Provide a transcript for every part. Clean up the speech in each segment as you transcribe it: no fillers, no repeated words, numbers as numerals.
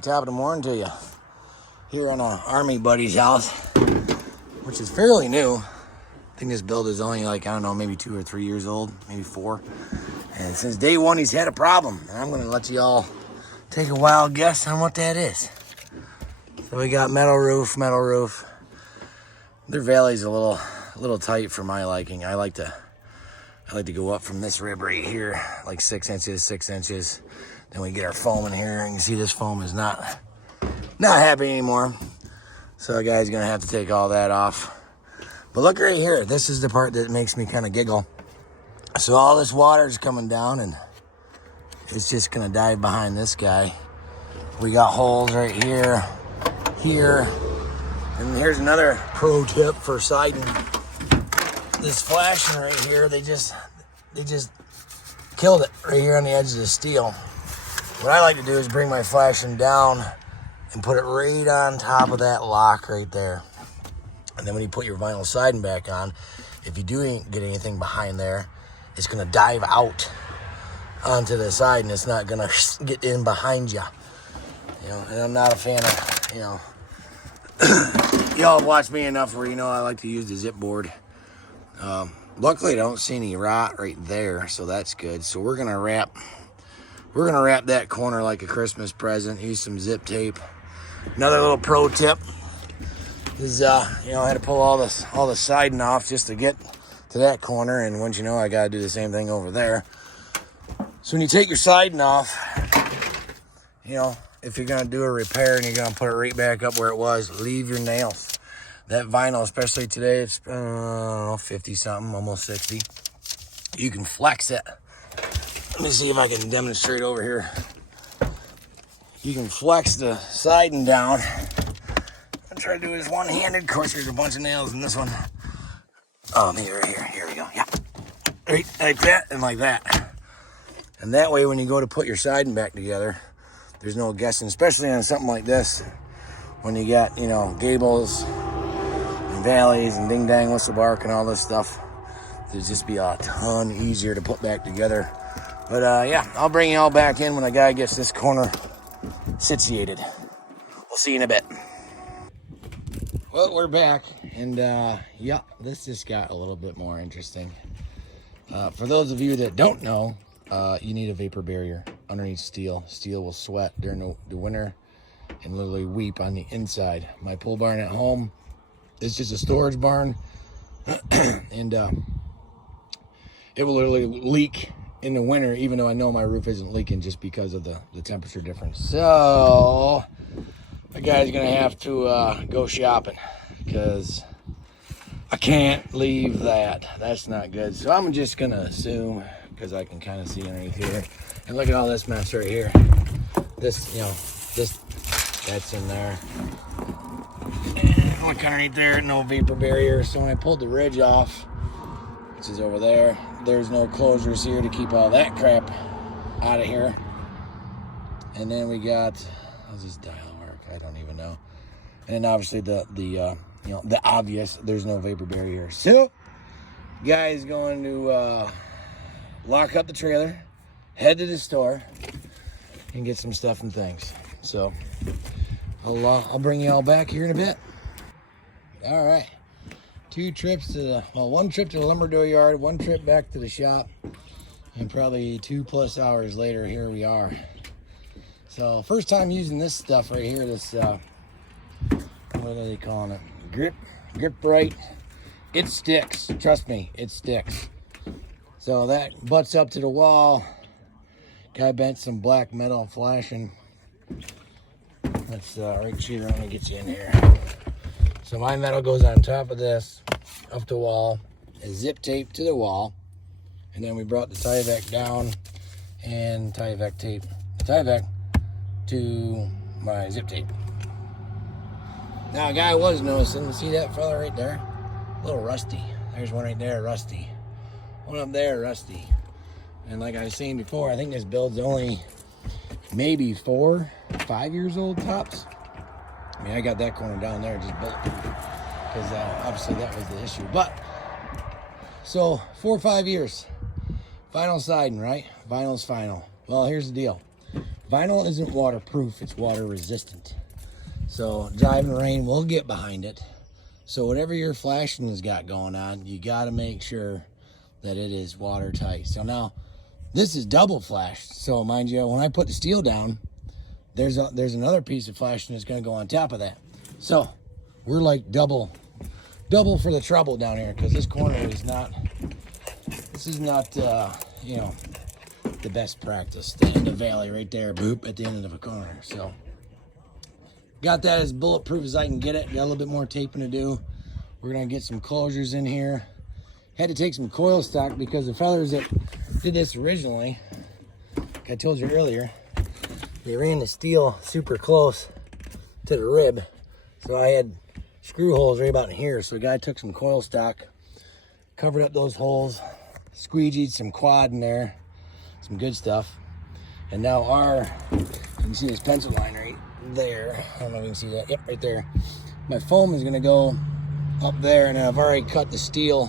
right, top of the morning to you. Here on a Army buddy's house, which is fairly new. I think this build is only like, I don't know, maybe 2 or 3 years old, maybe 4. And since day one, he's had a problem. And I'm gonna let you all take a wild guess on what that is. So we got metal roof. Their valley's a little tight for my liking. I like to go up from this rib right here, like 6 inches. Then we get our foam in here, and you can see this foam is not happy anymore. So the guy's gonna have to take all that off. But look right here, this is the part that makes me kind of giggle. So all this water is coming down, and it's just gonna dive behind this guy. We got holes right here, and here's another pro tip for siding. This flashing right here, they just killed it right here on the edge of the steel. What I like to do is bring my flashing down and put it right on top of that lock right there. And then when you put your vinyl siding back on, if you do get anything behind there, it's gonna dive out onto the side and it's not gonna get in behind you. You know, and I'm not a fan of, you know, y'all have watched me enough where you know I like to use the zip board. Luckily I don't see any rot right there, so that's good. So we're gonna wrap that corner like a Christmas present. Use some zip tape. Another little pro tip is, you know, I had to pull all the siding off just to get to that corner, and once you know, I gotta do the same thing over there. So when you take your siding off, you know, if you're gonna do a repair and you're gonna put it right back up where it was, leave your nails. That vinyl, especially today, it's 50 something, almost 60. You can flex it. Let me see if I can demonstrate over here. You can flex the siding down. I'll try to do this one-handed. Of course, there's a bunch of nails in this one. Oh, maybe right here. Here we go. Yeah. Right like that and like that. And that way, when you go to put your siding back together, there's no guessing, especially on something like this. When you got, you know, gables and valleys and ding-dang whistle bark and all this stuff, it'll just be a ton easier to put back together. But yeah, I'll bring you all back in when the guy gets this corner situated. We'll see you in a bit. Well, we're back, and yeah, this just got a little bit more interesting. For those of you that don't know, you need a vapor barrier underneath steel. Steel will sweat during the winter and literally weep on the inside. My pole barn at home is just a storage barn, and it will literally leak in the winter, even though I know my roof isn't leaking just because of the temperature difference. So the guy's gonna have to go shopping because I can't leave that. That's not good. So I'm just gonna assume, because I can kind of see underneath here, and look at all this mess right here. This, you know, that's in there. And look underneath there, no vapor barrier. So when I pulled the ridge off, which is over there, there's no closures here to keep all that crap out of here. And then we got, how's this dial work? I don't even know. And then obviously the you know, the obvious, there's no vapor barrier. So guy's going to lock up the trailer, head to the store, and get some stuff and things. So I'll bring you all back here in a bit. All right. 2 trips to one trip to the lumber door yard, 1 trip back to the shop, and probably 2+ hours later, here we are. So first time using this stuff right here, this, what are they calling it? Grip right. It sticks. Trust me, it sticks. So that butts up to the wall. Guy bent some black metal flashing. Let's right here, I'm gonna get you in here. So my metal goes on top of this, up the wall, is zip taped to the wall, and then we brought the Tyvek down and Tyvek tape the Tyvek to my zip tape. Now a guy was noticing, see that fella right there? A little rusty. There's one right there, rusty. One up there, rusty. And like I was saying before, I think this build's only maybe 4 or 5 years old tops. I mean, I got that corner down there just built because obviously that was the issue. But so 4 or 5 years, vinyl siding, right? Vinyl's final. Well, here's the deal. Vinyl isn't waterproof, it's water resistant. So driving rain will get behind it. So whatever your flashing has got going on, you got to make sure that it is watertight. So now this is double flashed. So mind you, when I put the steel down, there's another piece of flashing that's going to go on top of that. So we're like double for the trouble down here, because this corner is not, you know, the best practice. The end of valley right there, boop, at the end of a corner. So got that as bulletproof as I can get it. Got a little bit more taping to do. We're gonna get some closures in here. Had to take some coil stock because the fellas that did this originally, like I told you earlier, they ran the steel super close to the rib. So I had screw holes right about in here. So the guy took some coil stock, covered up those holes, squeegeed some quad in there, some good stuff. And now you can see this pencil line right there. I don't know if you can see that. Yep, right there. My foam is gonna go up there, and I've already cut the steel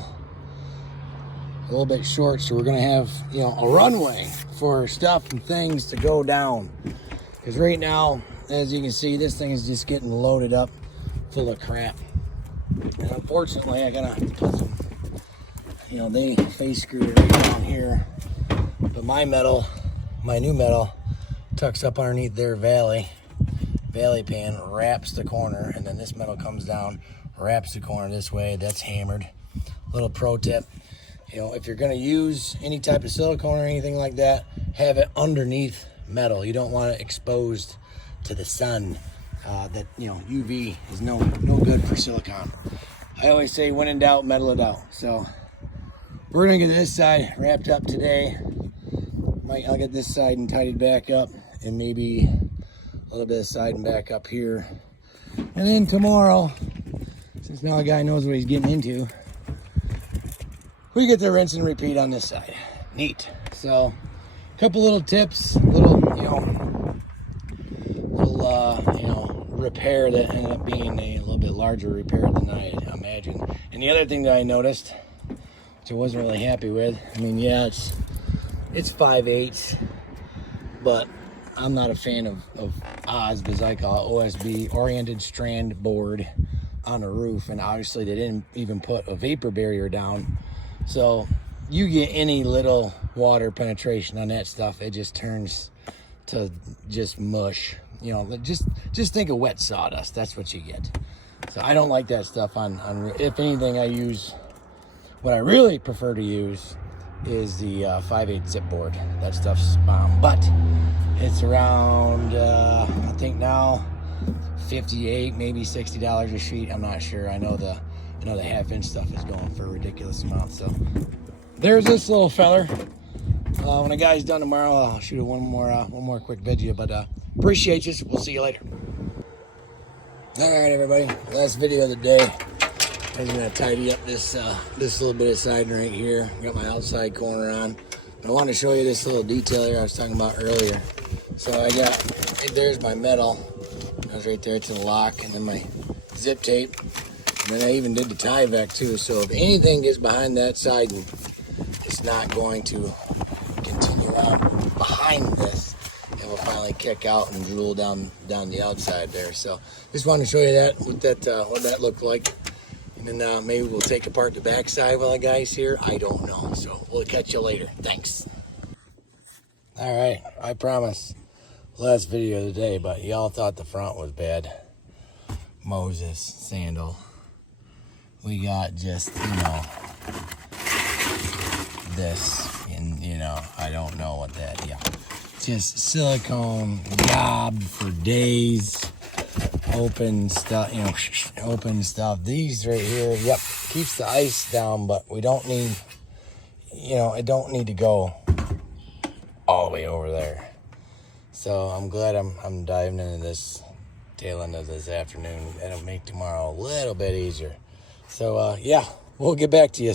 a little bit short, so we're gonna have, you know, a runway for stuff and things to go down. Because right now, as you can see, this thing is just getting loaded up full of crap. And unfortunately, I gotta have to put some, you know, they face screwed it right down here. But my new metal, tucks up underneath their valley pan, wraps the corner, and then this metal comes down, wraps the corner this way. That's hammered. Little pro tip, you know, if you're gonna use any type of silicone or anything like that, have it underneath metal. You don't want it exposed to the sun. That, you know, UV is no good for silicone. I always say, when in doubt, metal it out. So we're gonna get this side wrapped up today. I'll get this side and tidied back up, and maybe a little bit of side and back up here. And then tomorrow, since now a guy knows what he's getting into, we get to rinse and repeat on this side. Neat. So a couple little tips, little repair that ended up being a little bit larger repair than I imagined. And the other thing that I noticed, which I wasn't really happy with, I mean, yeah, it's 5/8, but I'm not a fan of OSB, as I call it, OSB, oriented strand board on the roof. And obviously they didn't even put a vapor barrier down. So you get any little water penetration on that stuff, it just turns to just mush. You know, just think of wet sawdust. That's what you get. So I don't like that stuff on if anything, what I really prefer to use is the 5/8 zip board. That stuff's bomb. But it's around, I think now, $58, maybe $60 a sheet. I'm not sure. I know the 1/2-inch stuff is going for a ridiculous amount. So there's this little feller. When the guy's done tomorrow, I'll shoot one more quick video. But appreciate you. We'll see you later. All right, everybody. Last video of the day. I'm gonna tidy up this little bit of siding right here. Got my outside corner on. I wanted to show you this little detail here I was talking about earlier. So there's my metal. That was right there to the lock, and then my zip tape. And then I even did the tie vac too. So if anything gets behind that siding, it's not going to continue on behind this. It will finally kick out and drool down the outside there. So just wanted to show you that, what that looked like. And then maybe we'll take apart the backside while the guy's here. I don't know. So we'll catch you later. Thanks. All right. I promise. Last video of the day, but y'all thought the front was bad. Moses sandal. We got just, this. And, I don't know what that, just silicone gob for days. Open stuff, open stuff. These right here, keeps the ice down, but we don't need, it don't need to go all the way over there. So I'm glad I'm diving into this tail end of this afternoon. It'll make tomorrow a little bit easier. So we'll get back to you.